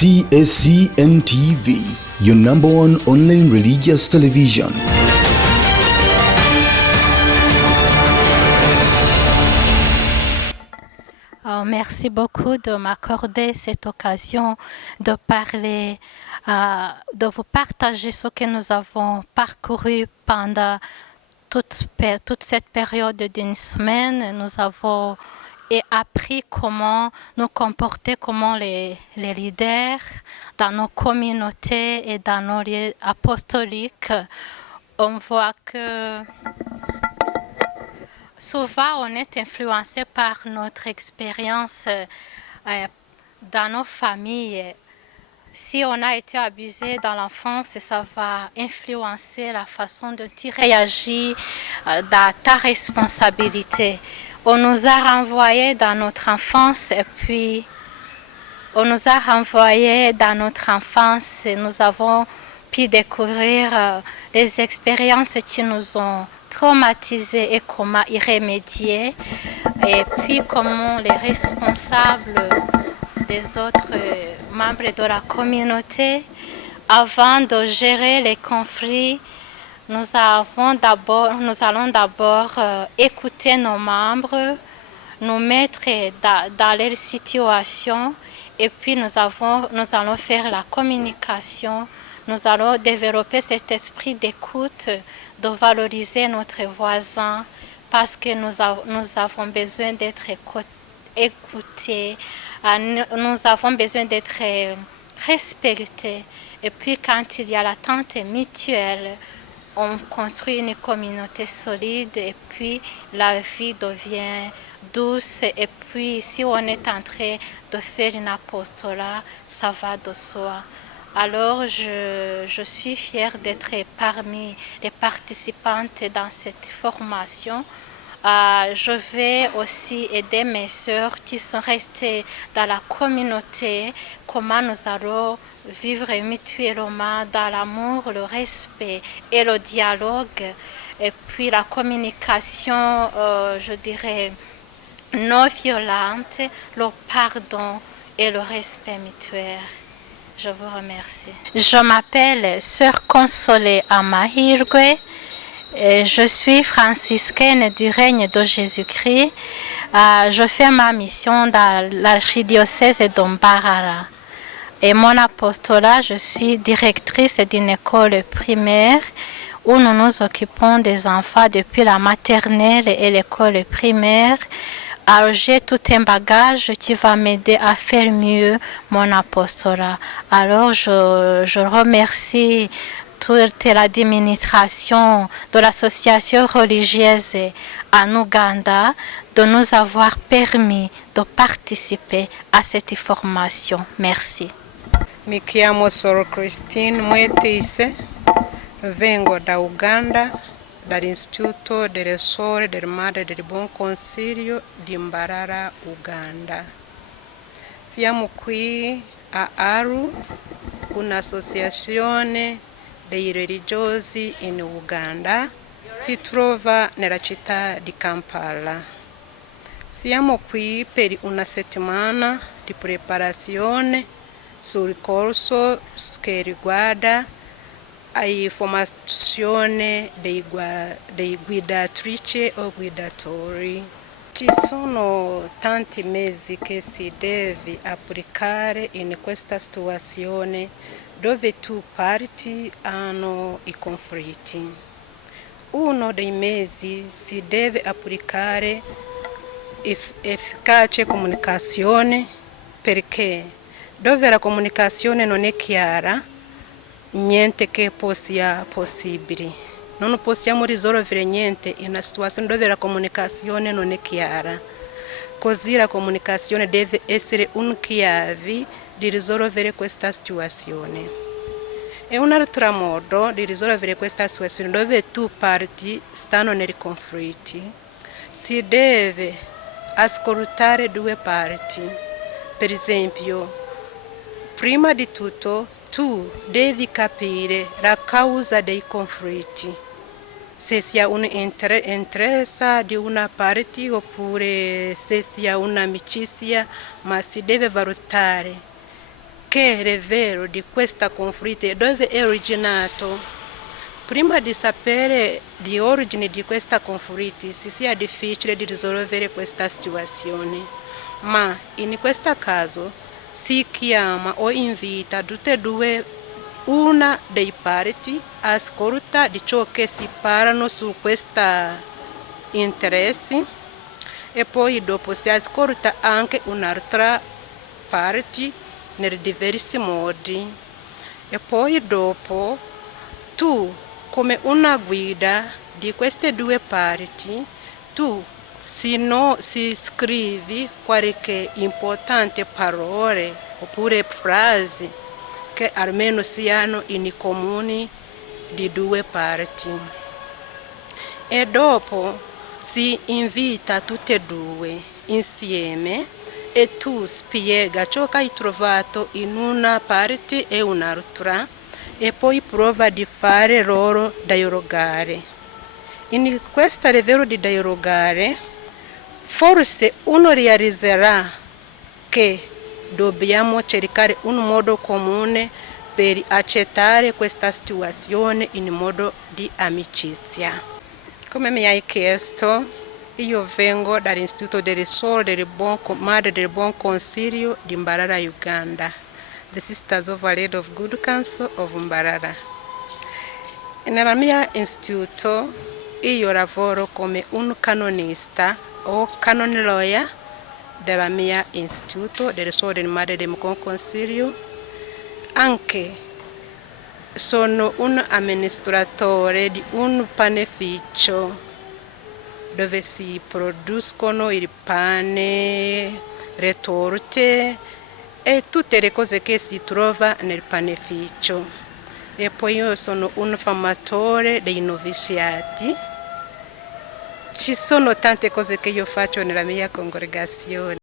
CSCN TV, your number one online religious television. Merci beaucoup de m'accorder cette occasion de parler, de vous partager ce que nous avons parcouru pendant toute cette période d'une semaine. Nous avons appris comment nous comporter comme les leaders dans nos communautés et dans nos lieux apostoliques. On voit que souvent, on est influencé par notre expérience dans nos familles. Si on a été abusé dans l'enfance, ça va influencer la façon dont tu réagis dans ta responsabilité. On nous a renvoyés dans notre enfance et puis on nous a renvoyés dans notre enfance et nous avons pu découvrir les expériences qui nous ont traumatisés et comment y remédier, et puis comment les responsables des autres membres de la communauté, avant de gérer les conflits, nous allons d'abord écouter nos membres, nous mettre dans leur situation, et puis nous allons faire la communication. Nous allons développer cet esprit d'écoute, de valoriser notre voisin, parce que nous avons besoin d'être écoutés, nous avons besoin d'être respectés. Et puis quand il y a l'attente mutuelle, on construit une communauté solide et puis la vie devient douce. Et puis si on est en train de faire un apostolat, ça va de soi. Alors, je suis fière d'être parmi les participantes dans cette formation. Je vais aussi aider mes sœurs qui sont restées dans la communauté, comment nous allons vivre mutuellement dans l'amour, le respect et le dialogue. Et puis la communication, je dirais, non violente, le pardon et le respect mutuel. Je vous remercie. Je m'appelle Sœur Consolée Amahirwe. Je suis franciscaine du règne de Jésus-Christ. Je fais ma mission dans l'archidiocèse d'Ombarara. Et mon apostolat, je suis directrice d'une école primaire où nous nous occupons des enfants depuis la maternelle et l'école primaire. Alors, j'ai tout un bagage qui va m'aider à faire mieux mon apostolat. Alors, je remercie toute l'administration de l'association religieuse en Ouganda de nous avoir permis de participer à cette formation. Merci. Mi chiamo Sor Christine Mwetise, vengo da Uganda, dall'Istituto delle Suore del Madre del Buon Consiglio di Mbarara, Uganda. Siamo qui a Aru, un'associazione dei religiosi in Uganda, si trova nella città di Kampala. Siamo qui per una settimana di preparazione sul corso che riguarda la formazione dei guidatrici o guidatori. Ci sono tanti mezzi che si deve applicare in questa situazione dove tu parti hanno i conflitti. Uno dei mezzi si deve applicare efficace comunicazione, perché dove la comunicazione non è chiara, niente che sia possibile. Non possiamo risolvere niente in una situazione dove la comunicazione non è chiara. Così la comunicazione deve essere un chiave di risolvere questa situazione. E un altro modo di risolvere questa situazione dove tu parti stanno nei conflitti, si deve ascoltare due parti. Per esempio, prima di tutto tu devi capire la causa dei conflitti, se sia un interesse di una parte oppure se sia un'amicizia, ma si deve valutare che è vero di questa conflitto, dove è originato. Prima di sapere le origini di questa conflitto si sia difficile di risolvere questa situazione, ma in questo caso si chiama o invita tutte e due una dei parti ascolta di ciò che si parlano su questi interessi e poi dopo si ascolta anche un'altra parte nei diversi modi e poi dopo tu come una guida di queste due parti tu si scrivi qualche importante parole oppure frasi che almeno siano in comuni di due parti e dopo si invita tutte e due insieme e tu spiega ciò che hai trovato in una parte e un'altra e poi prova di fare loro dialogare. In questo livello di dialogare forse uno realizzerà che dobbiamo cercare un modo comune per accettare questa situazione in modo di amicizia. Come mi hai chiesto, io vengo dall'Istituto del Sole Madre del Buon Consiglio di Mbarara, Uganda, the Sisters of Our Lady of Good Counsel of Mbarara. Nel mio istituto io lavoro come un canonista o canon lawyer del mio istituto del Sole Madre del Buon Consiglio. Anche sono un amministratore di un panificio dove si producono il pane, le torte e tutte le cose che si trova nel panificio. E poi io sono un formatore dei noviziati. Ci sono tante cose che io faccio nella mia congregazione.